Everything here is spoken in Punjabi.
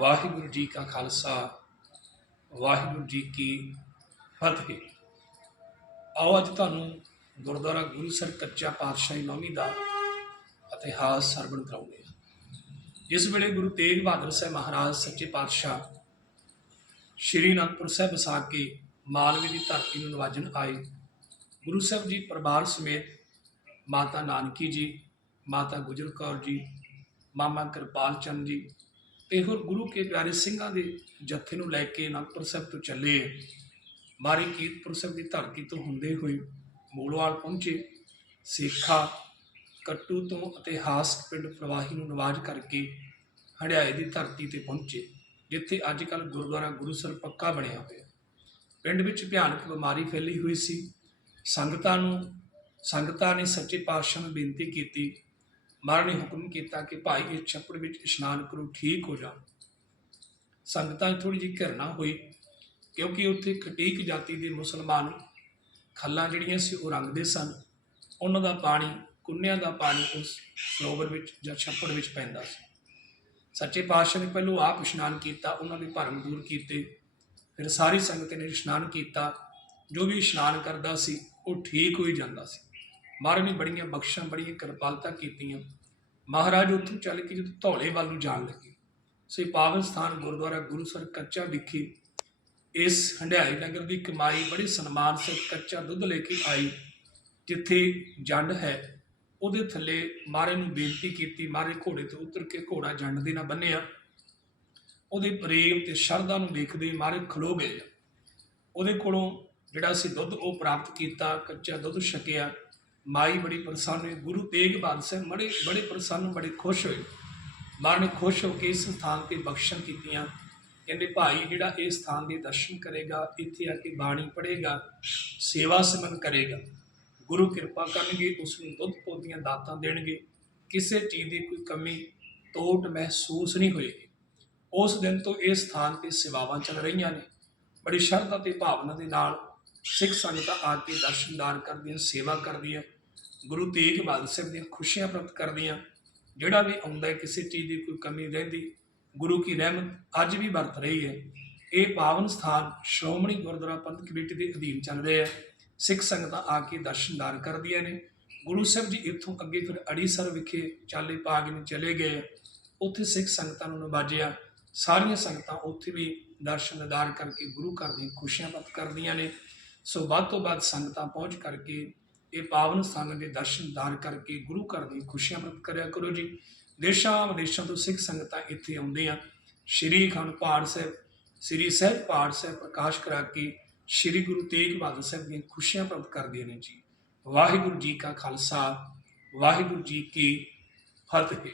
ਵਾਹਿਗੁਰੂ ਜੀ ਕਾ ਖਾਲਸਾ, ਵਾਹਿਗੁਰੂ ਜੀ ਕੀ ਫਤਿਹ। ਆਓ ਅੱਜ ਤੁਹਾਨੂੰ ਗੁਰਦੁਆਰਾ ਗੁਰੂ ਗੁਰੂਸਰ ਕੱਚਾ ਪਾਤਸ਼ਾਹੀ ਨੌਵੀਂ ਦਾ ਇਤਿਹਾਸ ਸਰਵਣ ਕਰਾਉਂਦੇ ਹਾਂ। ਜਿਸ ਵੇਲੇ ਗੁਰੂ ਤੇਗ ਬਹਾਦਰ ਸਾਹਿਬ ਮਹਾਰਾਜ ਸੱਚੇ ਪਾਤਸ਼ਾਹ ਸ਼੍ਰੀ ਅਨੰਦਪੁਰ ਸਾਹਿਬ ਵਸਾ ਕੇ ਮਾਲਵੇ ਦੀ ਧਰਤੀ ਨੂੰ ਨਵਾਜਣ ਆਏ। ਗੁਰੂ ਸਾਹਿਬ ਜੀ ਪਰਿਵਾਰ ਸਮੇਤ ਮਾਤਾ ਨਾਨਕੀ ਜੀ, ਮਾਤਾ ਗੁਜਰ ਕੌਰ ਜੀ, ਮਾਮਾ ਕਿਰਪਾਲ ਚੰਦ ਜੀ ਤੇ ਹੋਰ ਗੁਰੂ ਕੇ ਪਿਆਰੇ ਸਿੰਘਾਂ ਦੇ ਜੱਥੇ ਨੂੰ ਲੈ ਕੇ ਅਨੰਦਪੁਰ ਸਾਹਿਬ ਤੋਂ ਚੱਲੇ ਮਾਰੀ ਕੀਰਤਪੁਰ ਸਾਹਿਬ ਦੀ ਧਰਤੀ ਤੋਂ ਹੁੰਦੇ ਹੋਏ ਮੂਲਵਾਲ ਪਹੁੰਚੇ। ਸੇਖਾ, ਕੱਟੂ ਤੋਂ ਇਤਿਹਾਸ ਪਿੰਡ ਪ੍ਰਵਾਹੀ ਨੂੰ ਨਵਾਜ ਕਰਕੇ ਹੰਡਿਆਏ ਦੀ ਧਰਤੀ ਤੇ ਪਹੁੰਚੇ, ਜਿੱਥੇ ਅੱਜ ਕੱਲ ਗੁਰਦੁਆਰਾ ਗੁਰੂਸਰ ਪੱਕਾ ਬਣਿਆ ਹੋਇਆ। ਪਿੰਡ ਵਿੱਚ ਭਿਆਨਕ ਬਿਮਾਰੀ ਫੈਲੀ ਹੋਈ ਸੀ। ਸੰਗਤਾਂ ਨੂੰ, ਸੰਗਤਾਂ ਨੇ ਸੱਚੇ ਪਾਤਸ਼ਾਹ ਨੂੰ ਬੇਨਤੀ ਕੀਤੀ ਮਹਾਰਾਜ ਨੇ ਹੁਕਮ ਕੀਤਾ ਕਿ ਭਾਈ ਇਸ ਛੱਪੜ ਵਿੱਚ ਇਸ਼ਨਾਨ ਕਰੋ, ਠੀਕ ਹੋ ਜਾ ਸੰਗਤਾਂ ਥੋੜੀ ਜਿਹੀ ਘਿਰਣਾ ਹੋਈ, ਕਿਉਂਕਿ ਉੱਥੇ ਖਟੀਕ ਜਾਤੀ ਦੇ ਮੁਸਲਮਾਨ ਖੱਲਾਂ ਜਿਹੜੀਆਂ ਸੀ ਉਹ ਰੰਗਦੇ ਸਨ। ਉਹਨਾਂ ਦਾ ਪਾਣੀ, ਕੁੰਨਿਆਂ ਦਾ ਪਾਣੀ ਉਸ ਸਰੋਵਰ ਵਿੱਚ ਜਾਂ ਛੱਪੜ ਵਿੱਚ ਪੈਂਦਾ ਸੀ। ਸੱਚੇ ਪਾਤਸ਼ਾਹ ਨੇ ਪਹਿਲੋਂ ਆਪ ਇਸ਼ਨਾਨ ਕੀਤਾ, ਉਹਨਾਂ ਦੇ ਭਰਮ ਦੂਰ ਕੀਤੇ। ਫਿਰ ਸਾਰੀ ਸੰਗਤ ਨੇ ਇਸ਼ਨਾਨ ਕੀਤਾ। ਜੋ ਵੀ ਇਸ਼ਨਾਨ ਕਰਦਾ ਸੀ, ਉਹ ਠੀਕ ਹੋਈ ਜਾਂਦਾ ਸੀ। ਮਹਾਰਾਜ ਨੇ ਬੜੀਆਂ ਬਖਸ਼ਾਂ, ਬੜੀਆਂ ਕਿਰਪਾਲਤਾ ਕੀਤੀਆਂ। ਮਹਾਰਾਜ ਉੱਥੋਂ ਚੱਲ ਕੇ ਜਦੋਂ ਧੌਲੇ ਵੱਲ ਨੂੰ ਜਾਣ ਲੱਗੇ ਸੇ ਪਾਵਨ ਸਥਾਨ ਗੁਰਦੁਆਰਾ ਗੁਰੂਸਰ ਕੱਚਾ ਵਿਖੇ ਇਸ ਹੰਡਿਆਈ ਨਗਰ ਦੀ ਕਮਾਈ ਬੜੇ ਸਨਮਾਨ ਸੇ ਕੱਚਾ ਦੁੱਧ ਲੈ ਕੇ ਆਈ, ਜਿੱਥੇ ਜੰਡ ਹੈ, ਉਹਦੇ ਥੱਲੇ ਮਾਰੇ ਨੂੰ ਬੇਨਤੀ ਕੀਤੀ, ਮਾਰੇ ਘੋੜੇ ਤੋਂ ਉਤਰ ਕੇ ਘੋੜਾ ਜੰਡ ਦੇ ਨਾਲ ਬੰਨਿਆ ਉਹਦੇ ਪ੍ਰੇਮ ਤੇ ਸ਼ਰਧਾ ਨੂੰ ਵੇਖਦੇ ਮਾਰੇ ਖਲੋ ਗਏ। ਉਹਦੇ ਕੋਲੋਂ ਜਿਹੜਾ ਸੀ ਦੁੱਧ ਉਹ ਪ੍ਰਾਪਤ ਕੀਤਾ, ਕੱਚਾ ਦੁੱਧ ਛਕਿਆ। ਮਾਈ ਬੜੀ ਪ੍ਰਸੰਨ ਹੋਈ, ਗੁਰੂ ਤੇਗ ਬਹਾਦਰ ਸਾਹਿਬ ਬੜੇ ਬੜੇ ਪ੍ਰਸੰਨ, ਬੜੇ ਖੁਸ਼ ਹੋਏ। ਮਾਂ ਨੇ ਖੁਸ਼ ਹੋ ਕੇ ਇਸ ਸਥਾਨ ਤੇ ਬਖਸ਼ਣ ਕੀਤੀਆਂ। ਕਹਿੰਦੇ, ਭਾਈ, ਜਿਹੜਾ ਇਸ ਸਥਾਨ ਦੇ ਦਰਸ਼ਨ ਕਰੇਗਾ, ਇੱਥੇ ਆ ਕੇ ਬਾਣੀ ਪੜ੍ਹੇਗਾ, ਸੇਵਾ ਸਿਮਨ ਕਰੇਗਾ। ਗੁਰੂ ਕਿਰਪਾ ਕਰਨਗੇ, ਉਸ ਨੂੰ ਦੁੱਧ ਪੋਦੀਆਂ ਦਾਤਾਂ ਦੇਣਗੇ। ਕਿਸੇ ਚੀਜ਼ ਦੀ ਕੋਈ ਕਮੀ, ਤੋਟ ਮਹਿਸੂਸ ਨਹੀਂ ਹੋਏਗੀ। ਉਸ ਦਿਨ ਤੋਂ ਇਸ ਸਥਾਨ ਤੇ ਸੇਵਾਵਾਂ ਚੱਲ ਰਹੀਆਂ ਨੇ। ਬੜੀ ਸ਼ਰਧਾ ਤੇ ਭਾਵਨਾ ਦੇ ਨਾਲ ਸਿੱਖ ਸੰਗਤਾਂ ਆ ਕੇ ਦਰਸ਼ਨਦਾਨ ਕਰਦੀਆਂ, ਸੇਵਾ ਕਰਦੀਆਂ, ਗੁਰੂ ਤੇਗ ਬਹਾਦਰ ਸਾਹਿਬ ਦੀਆਂ ਖੁਸ਼ੀਆਂ ਪ੍ਰਾਪਤ ਕਰਦੀਆਂ। ਜਿਹੜਾ ਵੀ ਆਉਂਦਾ ਹੈ, ਕਿਸੇ ਚੀਜ਼ ਦੀ ਕੋਈ ਕਮੀ ਰਹਿੰਦੀ। ਗੁਰੂ ਕੀ ਰਹਿਮਤ ਅੱਜ ਵੀ ਵਰਤ ਰਹੀ ਹੈ। ਇਹ ਪਾਵਨ ਸਥਾਨ ਸ਼੍ਰੋਮਣੀ ਗੁਰਦੁਆਰਾ ਪੰਥ ਕਮੇਟੀ ਦੇ ਅਧੀਨ ਚੱਲਦੇ ਰਿਹਾ ਹੈ। ਸਿੱਖ ਸੰਗਤਾਂ ਆ ਕੇ ਦਰਸ਼ਨਦਾਨ ਕਰਦੀਆਂ ਨੇ। ਗੁਰੂ ਸਾਹਿਬ ਜੀ ਇੱਥੋਂ ਅੱਗੇ ਫਿਰ ਅੜੀਸਰ ਵਿਖੇ ਚਾਲੇ ਪਾਗ ਨੂੰ ਚਲੇ ਗਏ ਉੱਥੇ ਸਿੱਖ ਸੰਗਤਾਂ ਨੂੰ ਨਵਾਜਿਆ। ਸਾਰੀਆਂ ਸੰਗਤਾਂ ਉੱਥੇ ਵੀ ਦਰਸ਼ਨ ਦਿਦਾਰ ਕਰਕੇ ਗੁਰੂ ਘਰ ਦੀਆਂ ਖੁਸ਼ੀਆਂ ਪ੍ਰਾਪਤ ਕਰਦੀਆਂ ਨੇ। ਸੋ ਵੱਧ ਤੋਂ ਵੱਧ ਸੰਗਤਾਂ ਪਹੁੰਚ ਕਰਕੇ ਇਹ ਪਾਵਨ ਸਥਾਨ ਦੇ ਦਰਸ਼ਨ ਦਾਨ ਕਰਕੇ ਗੁਰੂ ਘਰ ਦੀਆਂ ਖੁਸ਼ੀਆਂ ਪ੍ਰਾਪਤ ਕਰਿਆ ਕਰੋ ਜੀ। ਦੇਸ਼ਾਂ ਵਿਦੇਸ਼ਾਂ ਤੋਂ ਸਿੱਖ ਸੰਗਤਾਂ ਇੱਥੇ ਆਉਂਦੀਆਂ ਸ਼੍ਰੀ ਅਖੰਡ ਪਾਠ ਸਾਹਿਬ, ਸ੍ਰੀ ਸਾਹਿਬ ਪਾਠ ਸਾਹਿਬ ਪ੍ਰਕਾਸ਼ ਕਰਾ ਕੇ ਸ਼੍ਰੀ ਗੁਰੂ ਤੇਗ ਬਹਾਦਰ ਸਾਹਿਬ ਦੀਆਂ ਖੁਸ਼ੀਆਂ ਪ੍ਰਾਪਤ ਕਰਦੇ ਨੇ ਜੀ। ਵਾਹਿਗੁਰੂ ਜੀ ਕਾ ਖਾਲਸਾ, ਵਾਹਿਗੁਰੂ ਜੀ ਕੀ ਫਤਿਹ।